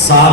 7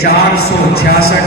466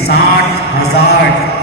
60,000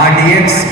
RDX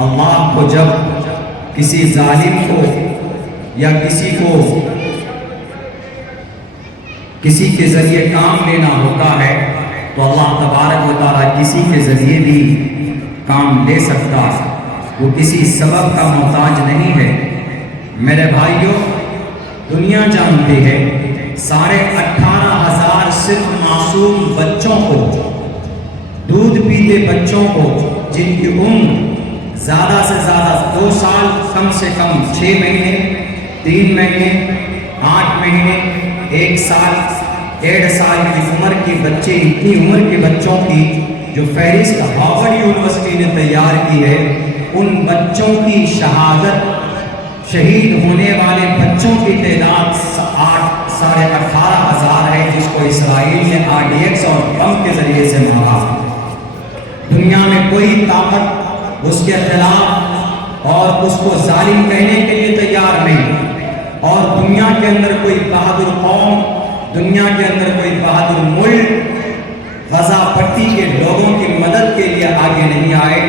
اللہ کو جب کسی ظالم کو یا کسی کے ذریعے کام لینا ہوتا ہے تو اللہ تبارک و تعالیٰ کسی کے ذریعے بھی کام لے سکتا ہے، وہ کسی سبب کا محتاج نہیں ہے۔ میرے بھائیوں، دنیا جانتی ہے 18,500 صرف معصوم بچوں کو، دودھ پیتے بچوں کو، جن کی عمر زیادہ سے زیادہ 2 سال، کم سے کم 6 مہینے، 3 مہینے، 8 مہینے، 1 سال، 1.5 سال کی عمر کے بچے، اتنی عمر کے بچوں کی جو فہرست ہارورڈ یونیورسٹی نے تیار کی ہے، ان بچوں کی شہید ہونے والے بچوں کی تعداد 18,500 ہے، جس کو اسرائیل نے RDX اور بم کے ذریعے سے مارا۔ دنیا میں کوئی طاقت اس کے خلاف اور اس کو ظالم کہنے کے لیے تیار نہیں، اور دنیا کے اندر کوئی بہادر قوم، دنیا کے اندر کوئی بہادر ملک غزہ پٹی کے لوگوں کی مدد کے لیے آگے نہیں آئے۔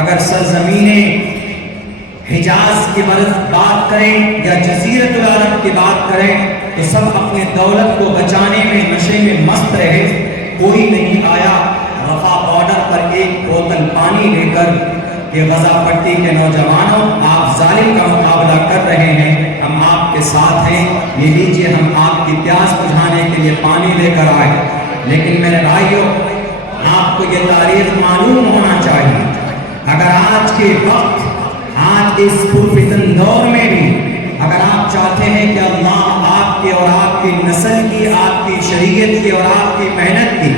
اگر سرزمین حجاز کی بات کریں یا جزیرۃ العرب کی بات کریں تو سب اپنے دولت کو بچانے میں نشے میں مست رہے، کوئی نہیں آیا رفح بارڈر پر ایک بوتل پانی لے کر کہ غزہ پٹی کے نوجوانوں، آپ ظالم کا مقابلہ کر رہے ہیں، ہم آپ کے ساتھ ہیں، یہ لیجئے ہم آپ کی پیاس بجھانے کے لیے پانی لے کر آئے۔ لیکن میرے بھائیوں، آپ کو یہ تاریخ معلوم ہونا چاہیے، اگر آج کے وقت، آج کے اس پرفتن دور میں بھی اگر آپ چاہتے ہیں کہ اللہ آپ کے اور آپ کی نسل کی، آپ کی شریعت کی اور آپ کی محنت کی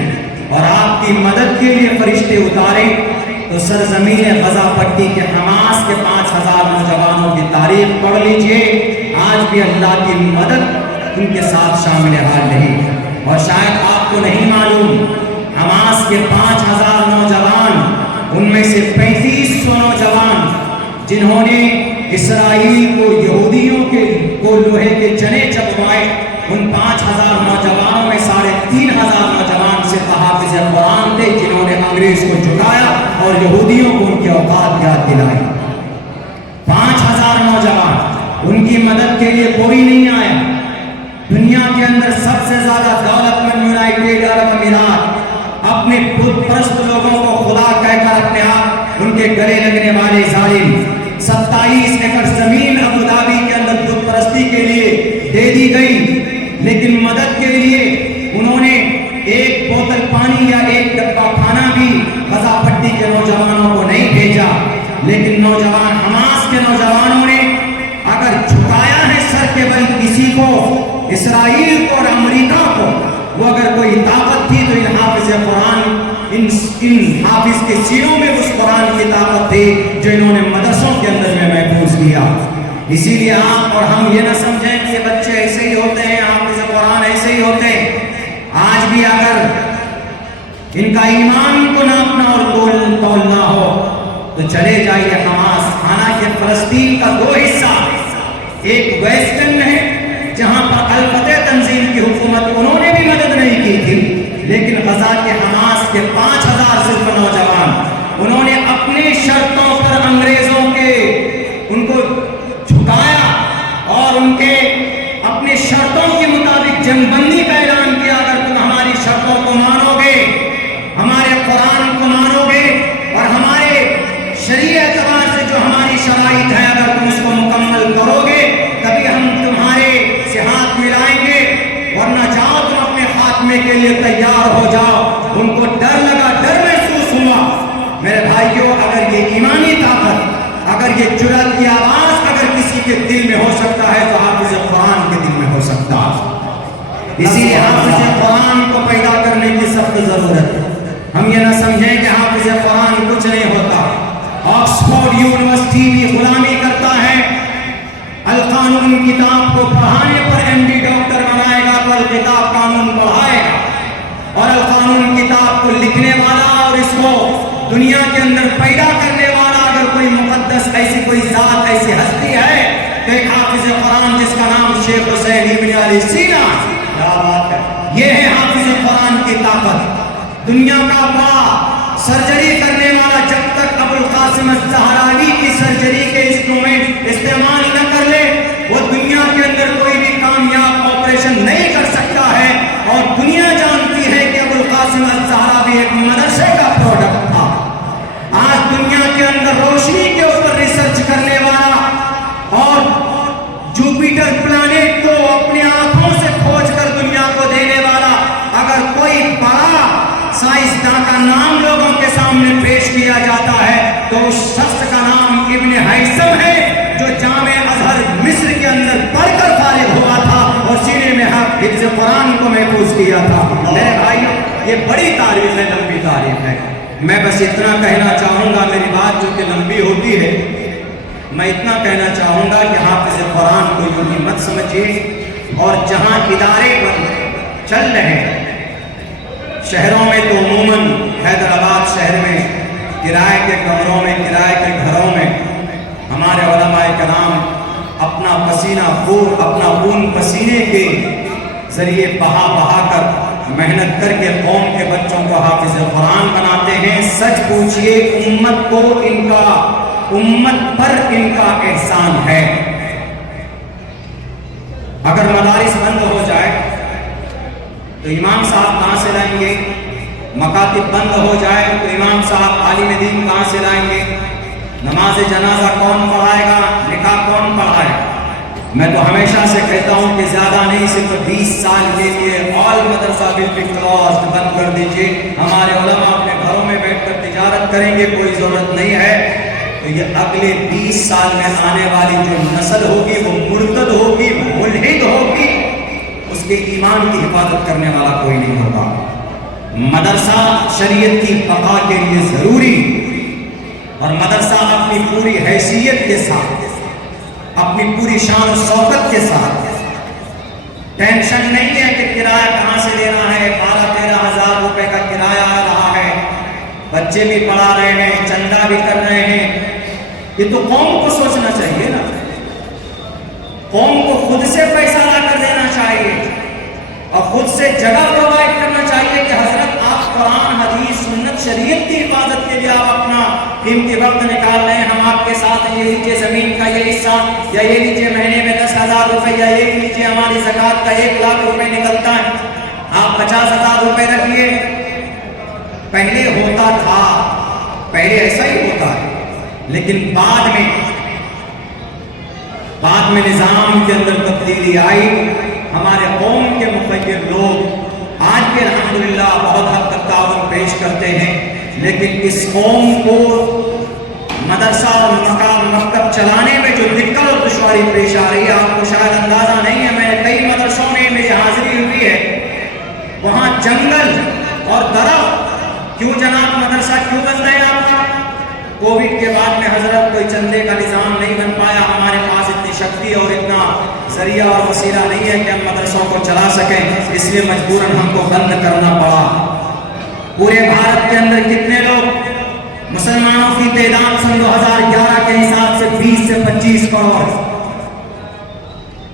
اور آپ کی مدد کے لیے فرشتے اتارے، تو سرزمین غزہ پٹی کے حماس کے 5,000 نوجوانوں کی تاریخ پڑھ لیجئے، آج بھی اللہ کی مدد ان کے ساتھ شامل حال رہی۔ اور شاید آپ کو نہیں معلوم، حماس کے 5,000 نوجوان، ان میں سے 3500 نوجوان جنہوں نے اسرائیل کو، یہودیوں کو لوہے کے چنے چبوائے، ان 5,000 نوجوانوں میں 3,500 نوجوان صرف حافظ قرآن تھے، جنہوں نے انگریز کو جھکایا اور یہودیوں کو ان کی اوقات یاد دلائی۔ 5,000 نوجوان، ان کی مدد کے لیے کوئی نہیں آیا۔ دنیا کے اندر سب سے زیادہ دولت مند یونائیٹڈ عرب امارات، اپنے بت پرست لوگوں کو خدا کہہ کر اپنے آپ ان کے گلے لگنے والے ظالم، 27 ایکڑ زمین ابوظہبی کے اندر بت پرستی کے لیے دے دی گئی، لیکن مدد کے لیے انہوں نے ایک بوتل پانی یا ایک ڈبہ کھانا بھی غزہ پٹی کے نوجوانوں کو نہیں بھیجا۔ لیکن نوجوان حماس کے نوجوانوں نے اگر جھکایا ہے سر کے بل کسی کو، اسرائیل کو اور امریکہ کو، وہ اگر کوئی طاقت تھی تو ان حافظ قرآن، ان حافظ کے سینوں میں اس قرآن کی طاقت تھی جو انہوں نے مدرسوں کے اندر میں محفوظ کیا۔ اسی لیے آپ اور ہم یہ نہ سمجھیں کہ یہ بچے ایسے ہی ہوتے ہیں، حافظ قرآن ایسے ہی ہوتے ہیں۔ آج بھی اگر ان کا ایمان کو ناپنا اور تولنا ہو تو چلے جائیے حماس۔ حالانکہ فلسطین کا 2 حصہ، ایک ویسٹرن ہے جہاں پر الفتح تنظیم کی حکومت، انہوں نے بھی مدد نہیں کی تھی، لیکن غزہ کے حماس کے 5,000 صرف نوجوان، انہوں نے اپنی شرطوں پر انگریزوں کے ان کو جھکایا اور ان کے اپنے شرطوں کے مطابق جنگ بندی کا اعلان کیا۔ اگر تم ہماری شرطوں کو مانو گے، ہمارے قرآن کو مانو گے اور ہمارے شرعی اعتبار سے جو ہماری شرائط ہے، اگر تم اس کو مکمل کرو گے تبھی ہم تمہارے سے ہاتھ ملائیں گے، ورنہ جاؤ تم اپنے خاتمے کے لیے تیار ہو جاؤ۔ ان کو ڈر لگا، ڈر محسوس ہوا۔ میرے بھائیوں، اگر یہ ایمانی طاقت، اگر یہ جرأت کی آواز اگر کسی کے دل میں ہو سکتا ہے تو حافظ قرآن کے دل میں ہو سکتا ہے۔ اسی لیے حافظ قرآن کو پیدا کرنے کی سخت ضرورت ہے۔ ہم یہ نہ سمجھیں کہ حافظ قرآن کچھ نہیں ہوتا۔ آکسفورڈ یونیورسٹی بھی غلامی کرتا ہے، القانون کتاب کو پڑھانے پر MD ڈاکٹر بنائے گا تو الکتاب قانون پڑھائے گا، اور القانون کتاب کو لکھنے والا اور اس کو دنیا کے اندر پیدا کرنے والا اگر کوئی مقدس ایسی کوئی ذات، ایسی ہستی ہے تو ایک حافظ قرآن جس کا نام شیخ حسین ابن علی سینا، کیا بات ہے، یہ ہے حافظ قرآن کی طاقت۔ دنیا کا بڑا سرجری کرنے والا جب تک ابو القاسم الزہراوی سرجری کے انسٹرومنٹ استعمال نہ کر لے وہ دنیا کے اندر کوئی بھی کامیاب آپریشن نہیں کر سکتا ہے. اور دنیا جانتی ہے کہ ابوالقاسم الزہرا بھی ایک مدرسے کا پروڈکٹ تھا. آج دنیا کے اندر روشنی کے اوپر ریسرچ کرنے والا اور جوپیٹر پلانٹ کو اپنی آنکھوں سے کھوج کر دنیا کو دینے والا اگر کوئی بڑا سائنسداں کا نام لوگوں کے سامنے پیش کیا جاتا ہے تو اس شخص کا نام ابن ہیثم ہے جو جامع ازہر مصر کے اندر پڑھ کر فارغ ہوا تھا اور سینے میں حفظ قرآن کو محفوظ کیا تھا. میرے بھائی یہ بڑی تاریخ ہے, لمبی تاریخ ہے. میں بس اتنا کہنا چاہوں گا, میری بات جو کہ لمبی ہوتی ہے, میں اتنا کہنا چاہوں گا کہ حافظ قرآن کو یوں ہی مت سمجھیے. اور جہاں ادارے چل رہے ہیں شہروں میں تو عموماً حیدرآباد شہر میں کرائے کے کمروں میں, کرائے کے گھروں میں ہمارے علماء کرام اپنا پسینہ خون, اپنا خون پسینے کے ذریعے بہا بہا کر محنت کر کے قوم کے بچوں کو حافظ قرآن بناتے ہیں. سچ پوچھئے امت کو ان کا, امت پر ان کا احسان ہے. اگر مدارس بند ہو جائے تو امام صاحب کہاں سے لائیں گے؟ مکاتب بند ہو جائے تو امام صاحب عالم دین کہاں سے لائیں گے؟ نماز جنازہ کون پڑھائے گا؟ نکاح کون پڑھائے گا؟ میں تو ہمیشہ سے کہتا ہوں کہ زیادہ نہیں, صرف 20 سال کے لیے آل مدرسہ بالفکر بند کر دیجئے. ہمارے علماء اپنے گھروں میں بیٹھ کر تجارت کریں گے, کوئی ضرورت نہیں ہے. تو یہ اگلے 20 سال میں آنے والی جو نسل ہوگی وہ مرتد ہوگی, ملحد ہوگی, اس کے ایمان کی حفاظت کرنے والا کوئی نہیں ہوگا. مدرسہ شریعت کی بقا کے لیے ضروری, اور مدرسہ اپنی پوری حیثیت کے ساتھ, اپنی پوری شان و شوکت کے ساتھ, ٹینشن نہیں ہے کہ کرایہ کہاں سے لینا ہے. 12-13 ہزار روپے کا کرایہ آ رہا ہے, بچے بھی پڑھا رہے ہیں, چندہ بھی کر رہے ہیں. یہ تو قوم کو سوچنا چاہیے نا, قوم کو خود سے پیسہ لا کر دینا چاہیے اور خود سے جگہ پرووائڈ کرنا چاہیے کہ حضرت آپ قرآن حدیث سنت شریعت کی حفاظت کے لیے آپ اپنا قیمتی وقت نکال رہے ہیں. ہم آپ کے ساتھ یہ لیجیے زمین کا یہ حصہ, یا یہ لیجیے مہینے میں 10,000 روپے, یا یہ لیجیے ہماری زکوٰۃ کا 1 لاکھ روپے نکلتا ہے, آپ 50,000 روپے رکھیے. پہلے ہوتا تھا, پہلے ایسا ہی ہوتا ہے, لیکن بعد میں نظام کے اندر تبدیلی آئی. ہمارے قوم کے مفکر لوگ آج بھی الحمدللہ بہت حد تک تعاون پیش کرتے ہیں, لیکن اس قوم کو مدرسہ اور مکتب چلانے میں جو دقت اور دشواری پیش آ رہی ہے آپ کو شاید اندازہ نہیں ہے. میں نے کئی مدرسوں میں میری حاضری ہوئی ہے, وہاں جنگل اور درخت. کیوں جناب مدرسہ کیوں بن رہے ہیں آپ کا؟ کووڈ کے بعد میں حضرت کوئی چندے کا نظام نہیں بن پایا, ہمارے پاس اتنی شکتی اور اتنا ذریعہ اور وسیلہ نہیں ہے کہ ہم مدرسوں کو چلا سکیں, اس لیے مجبوراً ہم کو بند کرنا پڑا. پورے بھارت کے اندر کتنے لوگ, مسلمانوں کی تعداد سن 2011 کے حساب سے 20 سے 25 کروڑ,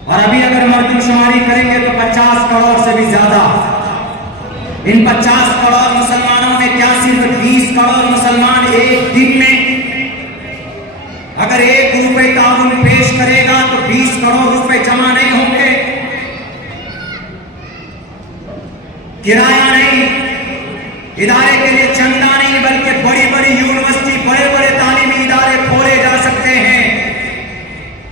اور ابھی اگر مردم شماری کریں گے تو 50 کروڑ سے بھی زیادہ. ان 50 کروڑ مسلمانوں میں کیا صرف 20 کروڑ مسلمان ایک دن میں اگر 1 روپے تعاون پیش کرے گا تو 20 کروڑ روپے جمع نہیں ہوں گے؟ کرایہ نہیں, ادارے کے لیے چندہ نہیں, بلکہ بڑی بڑی یونیورسٹی, بڑے بڑے تعلیمی ادارے کھولے جا سکتے ہیں.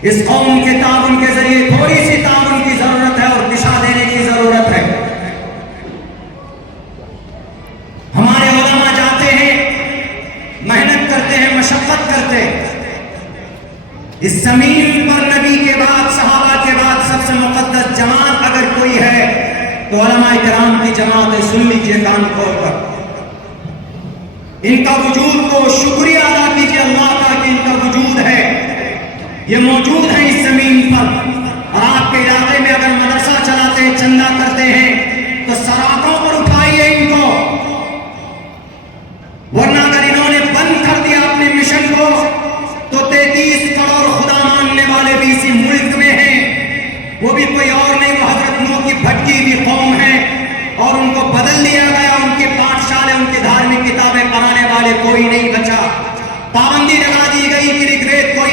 اس قوم کے تعاون کے ذریعے تھوڑی سی تعاون کی ضرورت ہے اور دشا دینے کی ضرورت ہے. ہمارے علماء جاتے ہیں, محنت کرتے ہیں, مشقت کرتے ہیں. اس زمین پر نبی کے بعد, صحابہ کے بعد سب سے مقدس جماعت اگر کوئی ہے تو علماء کرام کی جماعت ہے. سن لیجیے کان کھول کر, ان کا وجود کو شکریہ ادا کیجیے اللہ کا کہ ان کا وجود ہے, یہ موجود ہے اس زمین پر. اور آپ کے علاقے میں اگر مدرسہ چلاتے ہیں, چندہ کرتے ہیں تو سراغوں پر اٹھائیے ان کو, ورنہ اگر انہوں نے بند کر دیا اپنے مشن کو تو 33 کروڑ خدا ماننے والے بھی اسی ملک میں ہیں. وہ بھی کوئی اور نہیں, وہ حضرت نوح کی بھٹکی ہوئی قوم ہے, اور ان کو بدل دیا گیا. ان کے پاٹھشالے, ان کی دھارمک کتابیں پڑھانے والے کوئی نہیں بچا. پابندی لگا دی گئی کہ رگوید کوئی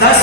10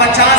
50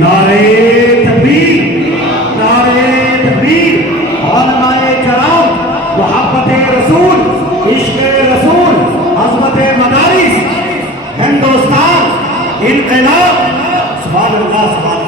نعرے تکبیر، نعرے تکبیر، علماء کرام، محبت رسول، عشق رسول، عظمت مدارس، ہندوستان، انقلاب، سبحان اللہ سبحان اللہ۔